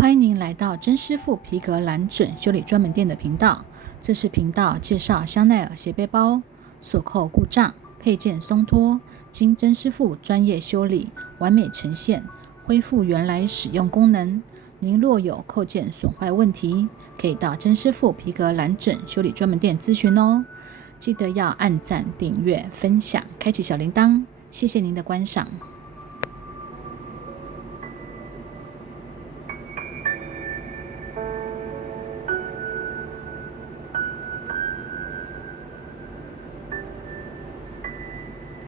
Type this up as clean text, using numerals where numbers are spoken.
欢迎您来到曾师傅皮革蓝枕修理专门店的频道。这是频道介绍香奈儿斜背包锁扣故障、配件松脱，经曾师傅专业修理，完美呈现，恢复原来使用功能。您若有扣件损坏问题，可以到曾师傅皮革蓝枕修理专门店咨询哦。记得要按赞、订阅、分享、开启小铃铛，谢谢您的观赏。